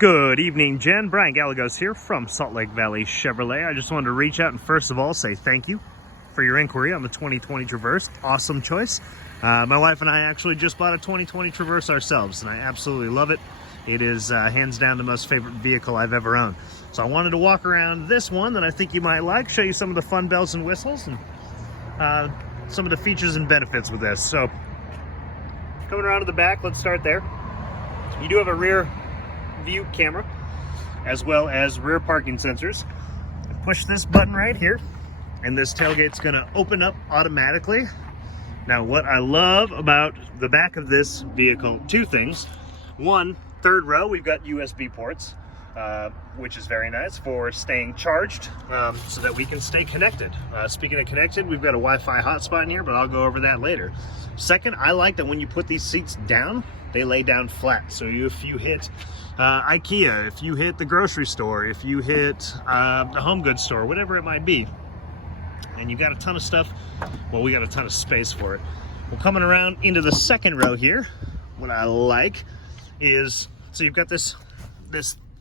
Good evening, Jen. Brian Gallegos here from Salt Lake Valley Chevrolet. I just wanted to reach out and first of all say thank you for your inquiry on the 2020 Traverse. Awesome choice. My wife and I actually just bought a 2020 Traverse ourselves, and I absolutely love it. It is hands down the most favorite vehicle I've ever owned. So I wanted to walk around this one that I think you might like, show you some of the fun bells and whistles and some of the features and benefits with this. So coming around to the back, let's start there. You do have a rear view camera as well as rear parking sensors. Push this button right here and this tailgate's going to open up automatically. Now what I love about the back of this vehicle, two things. One, third row, we've got USB ports, which is very nice for staying charged so that we can stay connected. Speaking of connected, we've got a Wi-Fi hotspot in here, but I'll go over that later. Second, I like that when you put these seats down, they lay down flat. So if you hit IKEA, if you hit the grocery store, if you hit the home goods store, whatever it might be, and you got a ton of stuff, well, we got a ton of space for it. Well, coming around into the second row here, what I like is, so you've got this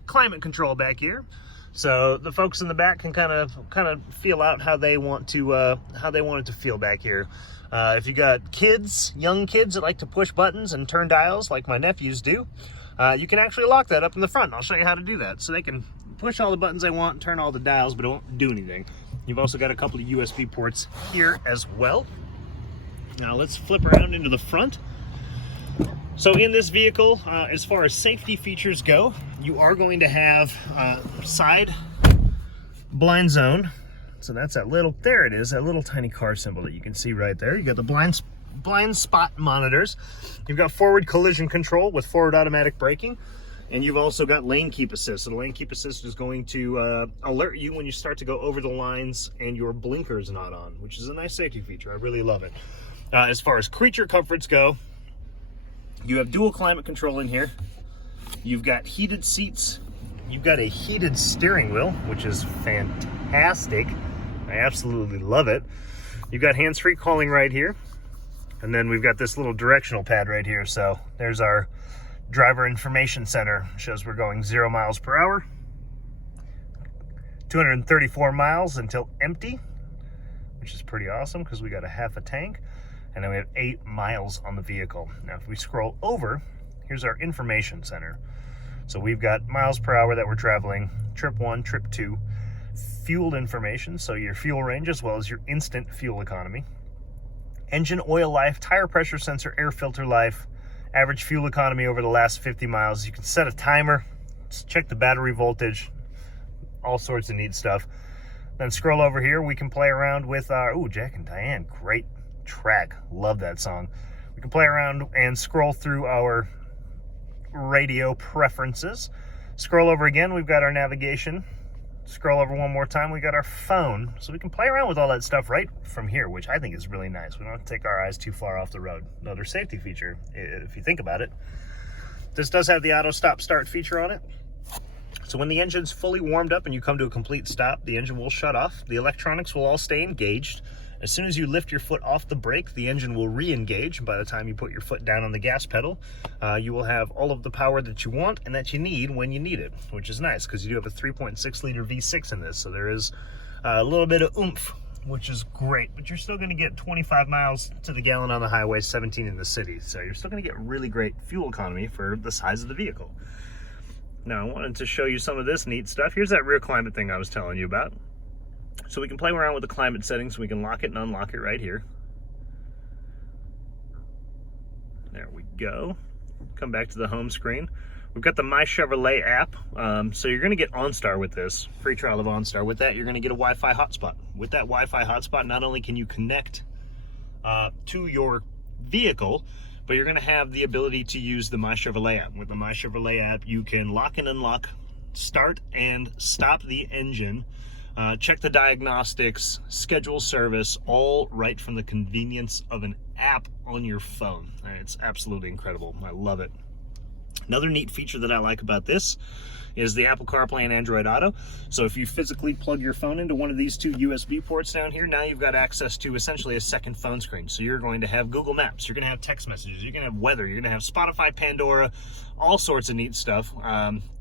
climate control back here. So the folks in the back can kind of feel out how they want it to feel back here. If you got kids, young kids that like to push buttons and turn dials like my nephews do, you can actually lock that up in the front. I'll show you how to do that. So they can push all the buttons they want, turn all the dials, but it won't do anything. You've also got a couple of USB ports here as well. Now let's flip around into the front. So in this vehicle, as far as safety features go, you are going to have side blind zone. So that's that little, there it is, that little tiny car symbol that you can see right there. You got the blind spot monitors. You've got forward collision control with forward automatic braking. And you've also got lane keep assist. So the lane keep assist is going to alert you when you start to go over the lines and your blinker is not on, which is a nice safety feature. I really love it. As far as creature comforts go, you have dual climate control in here. You've got heated seats. You've got a heated steering wheel, which is fantastic. I absolutely love it. You've got hands-free calling right here. And then we've got this little directional pad right here. So there's our driver information center. Shows we're going 0 miles per hour. 234 miles until empty, which is pretty awesome because we got a half a tank. And then we have 8 miles on the vehicle. Now, if we scroll over, here's our information center. So we've got miles per hour that we're traveling, trip 1, trip 2, fuel information, so your fuel range as well as your instant fuel economy, engine oil life, tire pressure sensor, air filter life, average fuel economy over the last 50 miles. You can set a timer, check the battery voltage, all sorts of neat stuff. Then scroll over here, we can play around with our, Jack and Diane, great track, love that song. We can play around and scroll through our radio preferences. Scroll over again, we've got our navigation. Scroll over one more time, we got our phone. So we can play around with all that stuff right from here, which I think is really nice. We don't have to take our eyes too far off the road. Another safety feature, if you think about it. This does have the auto stop start feature on it. So when the engine's fully warmed up and you come to a complete stop, the engine will shut off. The electronics will all stay engaged. As soon as you lift your foot off the brake, the engine will re-engage. By the time you put your foot down on the gas pedal, you will have all of the power that you want and that you need when you need it, which is nice because you do have a 3.6 liter V6 in this. So there is a little bit of oomph, which is great, but you're still going to get 25 miles to the gallon on the highway, 17 in the city. So you're still going to get really great fuel economy for the size of the vehicle. Now I wanted to show you some of this neat stuff. Here's that rear climate thing I was telling you about. So we can play around with the climate settings. We can lock it and unlock it right here. There we go. Come back to the home screen. We've got the My Chevrolet app. So you're going to get OnStar with this, free trial of OnStar. With that, you're going to get a Wi-Fi hotspot. With that Wi-Fi hotspot, not only can you connect to your vehicle, but you're going to have the ability to use the My Chevrolet app. With the My Chevrolet app, you can lock and unlock, start and stop the engine, check the diagnostics, schedule service, all right from the convenience of an app on your phone. It's absolutely incredible. I love it. Another neat feature that I like about this is the Apple CarPlay and Android Auto. So if you physically plug your phone into one of these two USB ports down here, now you've got access to essentially a second phone screen. So you're going to have Google Maps, you're going to have text messages, you're going to have weather, you're going to have Spotify, Pandora, all sorts of neat stuff.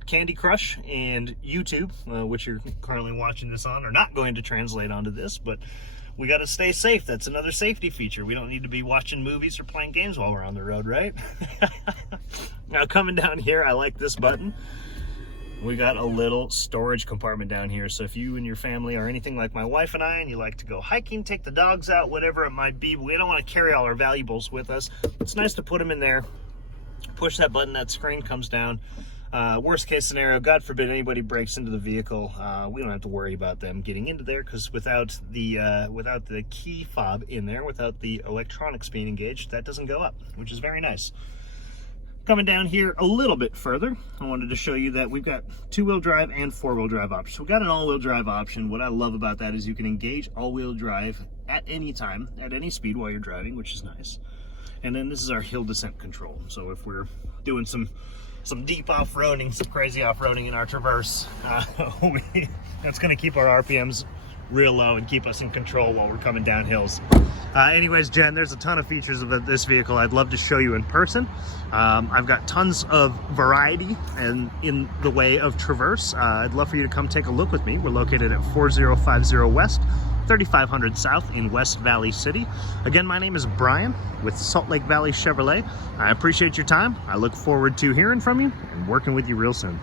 Candy Crush and YouTube, which you're currently watching this on, are not going to translate onto this, but we got to stay safe. That's another safety feature. We don't need to be watching movies or playing games while we're on the road, right? Now, coming down here, I like this button. We got a little storage compartment down here. So if you and your family are anything like my wife and I, and you like to go hiking, take the dogs out, whatever it might be, we don't want to carry all our valuables with us. It's nice to put them in there. Push that button, that screen comes down. Worst case scenario, God forbid anybody breaks into the vehicle, we don't have to worry about them getting into there, because without the key fob in there, without the electronics being engaged, that doesn't go up, which is very nice. Coming down here a little bit further, I wanted to show you that we've got 2-wheel drive and 4-wheel drive options. We've got an all-wheel drive option. What I love about that is you can engage all-wheel drive at any time, at any speed while you're driving, which is nice. And then this is our hill descent control. So if we're doing some deep off-roading, some crazy off-roading in our Traverse, that's going to keep our RPMs real low and keep us in control while we're coming down hills. Anyways, Jen, there's a ton of features of this vehicle I'd love to show you in person. I've got tons of variety and in the way of Traverse. I'd love for you to come take a look with me. We're located at 4050 West, 3500 South in West Valley City. Again, my name is Brian with Salt Lake Valley Chevrolet. I appreciate your time. I look forward to hearing from you and working with you real soon.